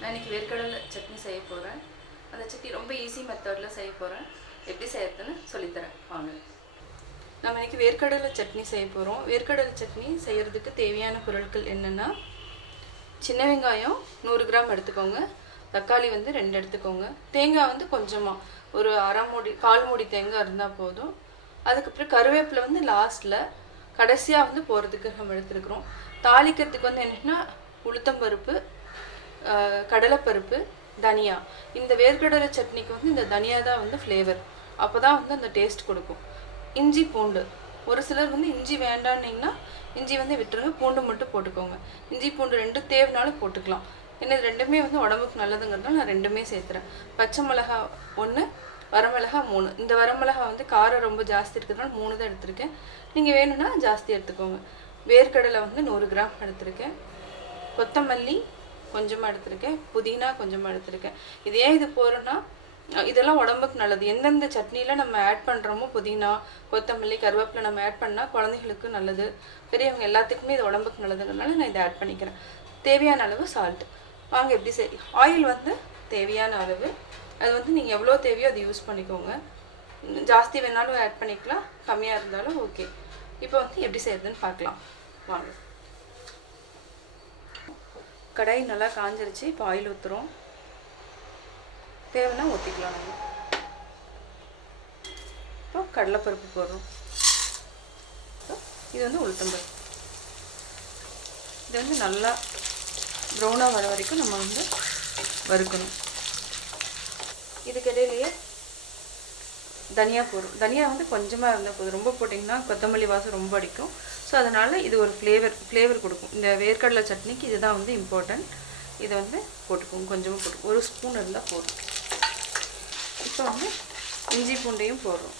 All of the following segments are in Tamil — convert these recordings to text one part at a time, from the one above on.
நான் இன்றைக்கி வேர்க்கடலை சட்னி செய்ய போகிறேன். அந்த சட்னி ரொம்ப ஈஸி மெத்தடில் செய்ய போகிறேன். எப்படி செய்யறதுன்னு சொல்லித்தரேன் வாங்க. நம்ம இன்றைக்கி வேர்க்கடலை சட்னி செய்ய போகிறோம். வேர்க்கடலை சட்னி செய்கிறதுக்கு தேவையான பொருட்கள் என்னென்னா, சின்ன வெங்காயம் 100 கிராம் எடுத்துக்கோங்க, தக்காளி வந்து 2 எடுத்துக்கோங்க, தேங்காய் வந்து கொஞ்சமாக ஒரு அரை மூடி 1/4 மூடி தேங்காய் இருந்தால் போதும். அதுக்கப்புறம் கருவேப்பிலை வந்து லாஸ்ட்டில் கடைசியாக வந்து போகிறதுக்கு நம்ம எடுத்துருக்குறோம். தாளிக்கிறதுக்கு வந்து என்னென்னா உளுத்தம்பருப்பு, கடலைப்பருப்பு, தனியா. இந்த வேர்க்கடலை சட்னிக்கு வந்து இந்த தனியா தான் வந்து ஃப்ளேவர். அப்போ தான் வந்து அந்த டேஸ்ட் கொடுக்கும். இஞ்சி பூண்டு, ஒரு சிலர் வந்து இஞ்சி வேண்டான்னீங்கன்னா இஞ்சி வந்து விட்டுருங்க, பூண்டு மட்டும் போட்டுக்கோங்க. இஞ்சி பூண்டு 2 தேவைனாலும் போட்டுக்கலாம். ஏன்னா இது ரெண்டுமே வந்து உடம்புக்கு நல்லதுங்கிறதுனால நான் 2மே சேர்த்துறேன். பச்சை மிளகா 1, வரமிளகா 3. இந்த வரமிளகா வந்து காரம் ரொம்ப ஜாஸ்தி இருக்கிறதுனால 3 தான் எடுத்திருக்கேன். நீங்கள் வேணும்னா ஜாஸ்தி எடுத்துக்கோங்க. வேர்க்கடலை வந்து 100 கிராம் எடுத்திருக்கேன். கொத்தமல்லி கொஞ்சமாக எடுத்திருக்கேன். புதினா கொஞ்சமாக எடுத்திருக்கேன். இது ஏன் இது போகிறோன்னா, இதெல்லாம் உடம்புக்கு நல்லது. எந்தெந்த சட்னியில் நம்ம ஆட் பண்ணுறோமோ புதினா, கொத்தமல்லி, கருவேப்பிலை நம்ம ஆட் பண்ணால் குழந்தைகளுக்கு நல்லது, பெரியவங்க எல்லாத்துக்குமே இது உடம்புக்கு நல்லதுனால நான் இதை ஆட் பண்ணிக்கிறேன். தேவையான அளவு சால்ட். வாங்க எப்படி ஆயில் வந்து தேவையான அளவு. அது வந்து நீங்கள் எவ்வளோ தேவையோ அது யூஸ் பண்ணிக்கோங்க. ஜாஸ்தி வேணாலும் ஆட் பண்ணிக்கலாம், கம்மியாக இருந்தாலும் ஓகே. இப்போ வந்து எப்படி செய்யறதுன்னு பார்க்கலாம் வாங்க. கடாய் நல்லா காஞ்சிருச்சு. இப்போ ஆயில் ஊற்றுறோம். தேவைன்னா ஊற்றிக்கலாம் நம்ம. இப்போ கடலைப்பருப்பு போடுறோம். இது வந்து உளுத்தம்பருப்பு. இது வந்து நல்லா ப்ரௌனாக வர வரைக்கும் நம்ம வந்து வறுக்கணும். இதுக்கிடையிலேயே தனியா போடுறோம். தனியா வந்து கொஞ்சமாக இருந்தால் போதும், ரொம்ப போட்டிங்கன்னா கொத்தமல்லி வாசம் ரொம்ப அடிக்கும். ஸோ அதனால் இது ஒரு ஃப்ளேவர் கொடுக்கும். இந்த வேர்க்கடலை சட்னிக்கு இதுதான் வந்து இம்பார்ட்டன்ட். இதை வந்து போட்டுக்கோங்க, கொஞ்சமாக போட்டுக்கோங்க, 1 ஸ்பூன் இருந்தால் போதும். இப்போ வந்து இஞ்சி பூண்டையும் போடுறோம்.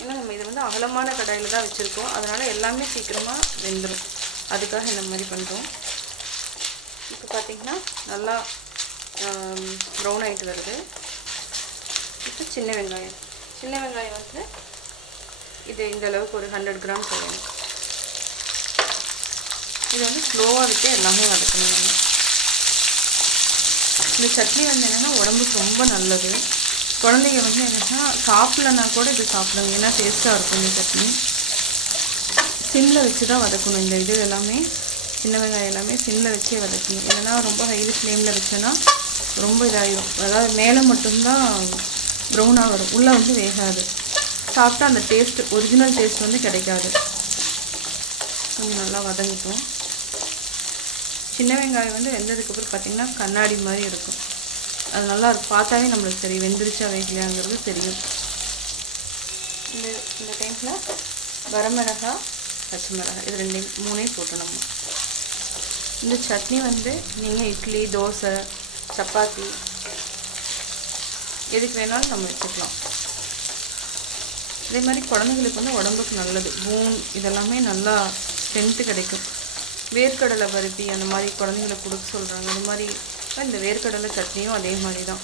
ஏன்னா நம்ம இது வந்து அகலமான கடாயில் தான் வச்சுருக்கோம், அதனால் எல்லாமே சீக்கிரமாக வெந்துடும். அதுக்காக இந்த மாதிரி பண்ணுறோம். இப்போ பார்த்திங்கன்னா நல்லா ப்ரௌன் ஆகிட்டு வருது. இப்போ சின்ன வெங்காயம் வந்து இது இந்த அளவுக்கு ஒரு 100 கிராம் போடணும். இது வந்து ஸ்லோவாக விட்டு எல்லாமே வதக்கணும். நம்ம இந்த சட்னி வந்து என்னென்னா உடம்புக்கு ரொம்ப நல்லது. குழந்தைங்க வந்து என்னென்னா சாப்பிட்லன்னா கூட இது சாப்பிடுங்க, ஏன்னா டேஸ்ட்டாக இருக்கும் இந்த சட்னி. சிம்மில் வச்சு தான் வதக்கணும். இந்த இது எல்லாமே சின்ன வெங்காயம் எல்லாமே சிம்மில் வச்சே வதக்கணும். இல்லைன்னா ரொம்ப ஹைலி ஃப்ளேமில் வச்சோன்னா ரொம்ப இதாகிடும். அதாவது மேலே மட்டும்தான் ப்ரௌனாக வரும், உள்ளே வந்து வேகாது. சாப்பிட்டா அந்த டேஸ்ட், ஒரிஜினல் டேஸ்ட் வந்து கிடைக்காது. கொஞ்சம் நல்லா வதங்கிட்டோம். சின்ன வெங்காயம் வந்து வெந்ததுக்கப்புறம் பார்த்திங்கன்னா கண்ணாடி மாதிரி இருக்கும். அது நல்லா இருக்கும், பார்த்தாவே நம்மளுக்கு தெரியும் வெந்துருச்சா வேகலையாங்கிறது தெரியும். இந்த டைமில் வரமிளகா, பச்சை மிளகாய் இது 3 போட்டோம் நம்ம. இந்த சட்னி வந்து நீங்கள் இட்லி, தோசை, சப்பாத்தி எதுக்கு வேணாலும் நம்ம வச்சுக்கலாம். அதே மாதிரி குழந்தைங்களுக்கு வந்து உடம்புக்கு நல்லது. போன் இதெல்லாமே நல்லா ஸ்ட்ரென்த்து கிடைக்கும். வேர்க்கடலை பருப்பி அந்த மாதிரி குழந்தைங்களுக்கு கொடுக்க சொல்கிறாங்க. அது மாதிரி இந்த வேர்க்கடலை சட்னியும் அதே மாதிரி தான்.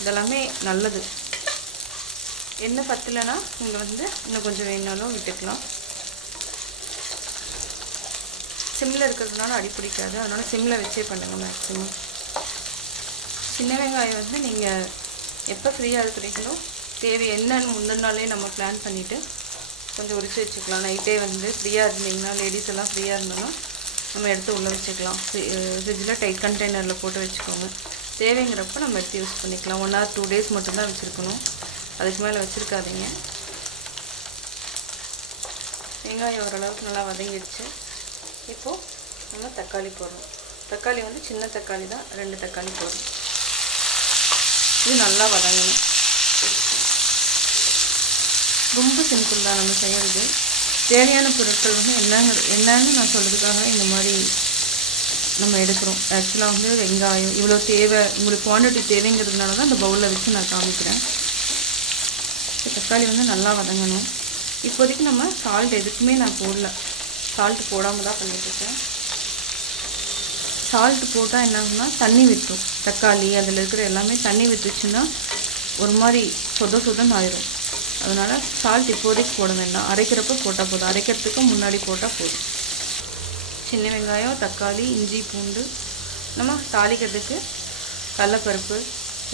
இதெல்லாமே நல்லது. எண்ணெய் பத்தலைன்னா நீங்கள் வந்து இன்னும் கொஞ்சம் வேணாலும் விட்டுக்கலாம். சிம்மில் இருக்கிறதுனால அடி பிடிக்காது, அதனால் சிம்மில் வச்சே பண்ணுங்கள் மேக்ஸிமம். சின்ன வெங்காயம் வந்து நீங்கள் எப்போ ஃப்ரீயாக இருக்கிறீங்களோ தேவை என்னன்னு முந்தின நாளே நம்ம பிளான் பண்ணிவிட்டு கொஞ்சம் உரிச்சு வச்சுக்கலாம். நைட்டே வந்து ஃப்ரீயாக இருந்தீங்கன்னா, லேடிஸ் எல்லாம் ஃப்ரீயாக இருந்தோன்னா நம்ம எடுத்து உள்ளே வச்சுக்கலாம். ஃப்ரிட்ஜில் டைட் கண்டெய்னரில் போட்டு வச்சுக்கோங்க. தேவைங்கிறப்ப நம்ம எடுத்து யூஸ் பண்ணிக்கலாம். 1 or 2 days மட்டும்தான் வச்சுருக்கணும், அதுக்கு மேலே வச்சுருக்காதீங்க. வெங்காயம் ஓரளவுக்கு நல்லா வதங்கிடுச்சு. இப்போது நம்ம தக்காளி போடுறோம். தக்காளி வந்து சின்ன தக்காளி தான், 2 தக்காளி போடுறோம். இது நல்லா வதங்கணும். ரொம்ப சிம்பிள் தான் நம்ம செய்கிறது. தேவையான பொருட்கள் வந்து என்னன்னு நான் சொல்கிறதுக்காக இந்த மாதிரி நம்ம எடுக்கிறோம். ஆக்சுவலாக வந்து வெங்காயம் இவ்வளோ தேவை, உங்களுக்கு குவான்டிட்டி தேவைங்கிறதுனால தான் இந்த பவுலில் வச்சு நான் காமிக்கிறேன். தக்காளி வந்து நல்லா வதங்கணும். இப்போதைக்கு நம்ம சால்ட் எதுக்குமே நான் போடல, சால்ட் போடாமல் தான் பண்ணிட்டுருக்கேன். சால்ட் போட்டால் என்னாகுன்னா தண்ணி விட்டுரும். தக்காளி அதில் இருக்கிற எல்லாமே தண்ணி விட்டுருச்சுன்னா ஒரு மாதிரி சொதன்னு ஆயிடும். அதனால் சால்ட் இப்போதைக்கு போட வேண்டாம், அரைக்கிறப்ப போட்டால் போதும். அரைக்கிறதுக்கு முன்னாடி போட்டால் போதும். சின்ன வெங்காயம், தக்காளி, இஞ்சி, பூண்டு, நம்ம தாளிக்கிறதுக்கு கடலைப்பருப்பு,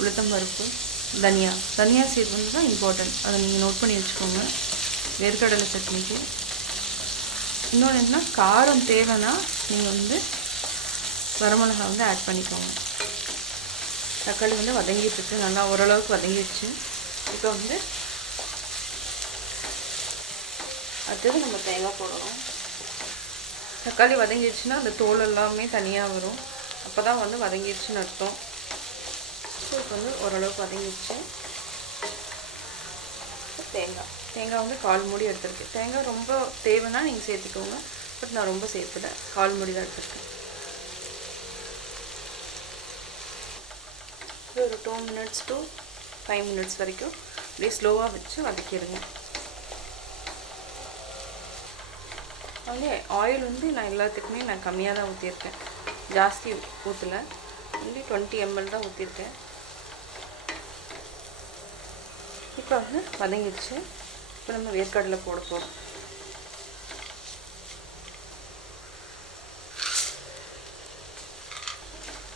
உளுத்தம்பருப்பு, தனியா சீட் வந்து தான் இம்பார்ட்டன்ட். அதை நீங்கள் நோட் பண்ணி வச்சுக்கோங்க வேர்க்கடலை சட்னிக்கு. இன்னொன்று என்னன்னா, காரம் தேவைன்னா நீங்கள் வந்து வரமிளகா வந்து ஆட் பண்ணிக்கோங்க. தக்காளி வந்து வதங்கிட்டுருக்கு, நல்லா ஓரளவுக்கு வதங்கிடுச்சு. இப்போ வந்து அடுத்தது நம்ம தேங்காய் போடணும். தக்காளி வதங்கிடுச்சுன்னா அந்த தோல் எல்லாமே தனியாக வரும், அப்போ தான் வந்து வதங்கிடுச்சுன்னு அர்த்தம். ஸோ இப்போ வந்து ஓரளவுக்கு வதங்கிடுச்சு. தேங்காய் வந்து 1/4 மூடி எடுத்துருக்கேன். தேங்காய் ரொம்ப தேவைன்னா நீங்கள் சேர்த்துக்கோங்க, பட் நான் ரொம்ப சேர்த்துட்டேன், 1/4 மூடி தான் எடுத்துருக்கேன். ஒரு 2 minutes to 5 minutes வரைக்கும் அப்படியே ஸ்லோவாக வச்சு வதக்கிடுங்க. வந்து ஆயில் வந்து நான் எல்லாத்துக்குமே நான் கம்மியாக தான் ஊற்றிருக்கேன், ஜாஸ்தி ஊற்றலை. வந்து 20 ml தான் ஊற்றிருக்கேன். இப்போ வந்து வதங்கிடுச்சு. இப்போ நம்ம வேர்க்கடலை போட போகிறோம்.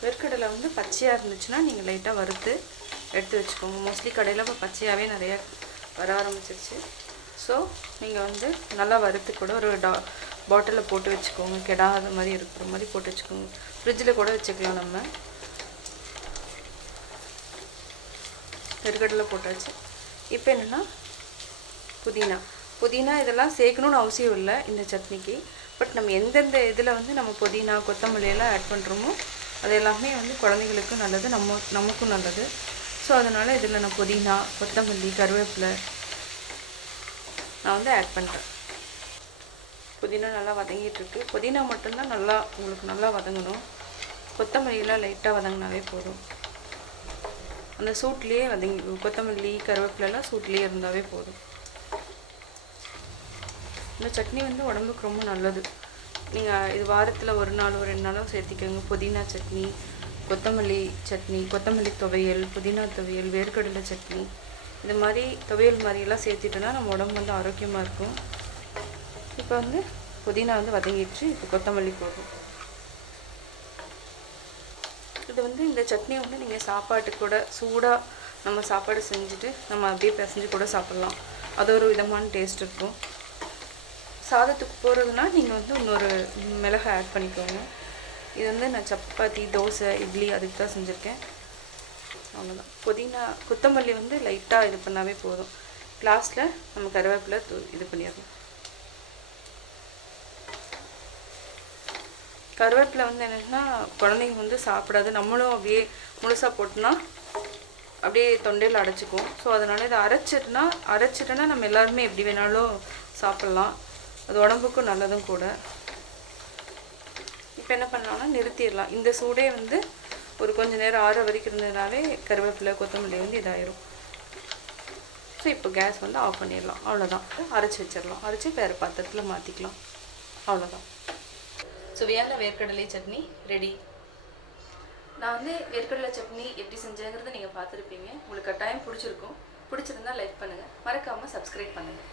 வேர்க்கடலை வந்து பச்சையாக இருந்துச்சுன்னா நீங்கள் லைட்டாக வறுத்து எடுத்து வச்சுக்கோங்க. மோஸ்ட்லி கடையில் இப்போ பச்சையாகவே நிறையா வர ஆரம்பிச்சிருச்சு. ஸோ நீங்கள் வந்து நல்லா வறுத்து கூட ஒரு பாட்டிலில் போட்டு வச்சுக்கோங்க, கெடாத மாதிரி இருக்கிற மாதிரி போட்டு வச்சுக்கோங்க. ஃப்ரிட்ஜில் கூட வச்சுக்கலாம். நம்ம வேர்க்கடலை போட்டாச்சு. இப்போ என்னென்னா புதினா இதெல்லாம் சேர்க்கணுன்னு அவசியம் இல்லை இந்த சட்னிக்கு. பட் நம்ம எந்தெந்த இதில் வந்து நம்ம புதினா, கொத்தமல்லி எல்லாம் ஆட் பண்ணுறோமோ அது எல்லாமே வந்து குழந்தைங்களுக்கும் நல்லது, நமக்கும் நல்லது. ஸோ அதனால் இதில் நான் புதினா, கொத்தமல்லி, கருவேப்பிலை நான் வந்து ஆட் பண்ணுறேன். புதினா நல்லா வதங்கிட்டுருக்கு. புதினா மட்டும்தான் நல்லா உங்களுக்கு நல்லா வதங்கணும். கொத்தமல்லியெல்லாம் லைட்டாக வதங்கினாவே போதும். அந்த சூட்லேயே கொத்தமல்லி, கருவேப்பிலெல்லாம் சூட்லேயே இருந்தாவே போதும். இந்த சட்னி வந்து உடம்புக்கு ரொம்ப நல்லது. நீங்கள் இது வாரத்தில் 1 நாள் 2 நாளும் சேர்த்திக்கோங்க. புதினா சட்னி, கொத்தமல்லி சட்னி, கொத்தமல்லி துவையல், புதினா துவையல், வேர்க்கடலை சட்னி, இது மாதிரி துவையல் மாதிரியெல்லாம் சேர்த்திட்டோன்னா நம்ம உடம்பு வந்து ஆரோக்கியமாக இருக்கும். இப்போ வந்து புதினா வந்து வதங்கிடுச்சு. இப்போ கொத்தமல்லி போடும். இது வந்து இந்த சட்னி வந்து நீங்கள் சாப்பாட்டுக்கு கூட சூடாக நம்ம சாப்பாடு செஞ்சுட்டு நம்ம அப்படியே பிசைஞ்சு கூட சாப்பிட்லாம். அது ஒரு விதமான டேஸ்ட் இருக்கும். சாதத்துக்கு போகிறதுனா நீங்கள் வந்து இன்னொரு மிளகை ஆட் பண்ணிக்கோங்க. இது வந்து நான் சப்பாத்தி, தோசை, இட்லி அதுக்கு தான் செஞ்சுருக்கேன். அவ்வளோதான். கொத்தமல்லி வந்து லைட்டாக இது பண்ணாவே போதும். லாஸ்ட்டில் நம்ம கருவேப்பிலை இது பண்ணிடணும். கருவேப்பிலை வந்து என்னென்னா குழந்தைங்க வந்து சாப்பிடாது, நம்மளும் அப்படியே முழுசாக போட்டோன்னா அப்படியே தொண்டையில் அடைச்சிக்கும். ஸோ அதனால் இதை அரைச்சிட்டோன்னா நம்ம எல்லாருமே எப்படி வேணாலும் சாப்பிட்லாம். அது உடம்புக்கும் நல்லதும் கூட. இப்போ என்ன பண்ணலாம்னா நிறுத்திடலாம். இந்த சூடே வந்து ஒரு கொஞ்சம் நேரம் ஆற வரைக்கும் இருந்ததுனாலே கருவேப்பிலை, கொத்தமல்லி வந்து இதாயிரும். ஸோ இப்போ கேஸ் வந்து ஆஃப் பண்ணிடலாம். அவ்வளோதான். அரைச்சி வச்சிடலாம். அரைச்சி வேறு பாத்திரத்தில் மாற்றிக்கலாம். அவ்வளோதான். சுவையான வேர்க்கடலை சட்னி ரெடி. நான் வந்து வேர்க்கடலை சட்னி எப்படி செஞ்சேங்கிறத நீங்கள் பார்த்துருப்பீங்க. உங்களுக்கு கட்டாயம் பிடிச்சிருக்கும். பிடிச்சிருந்தா லைக் பண்ணுங்கள், மறக்காமல் சப்ஸ்கிரைப் பண்ணுங்கள்.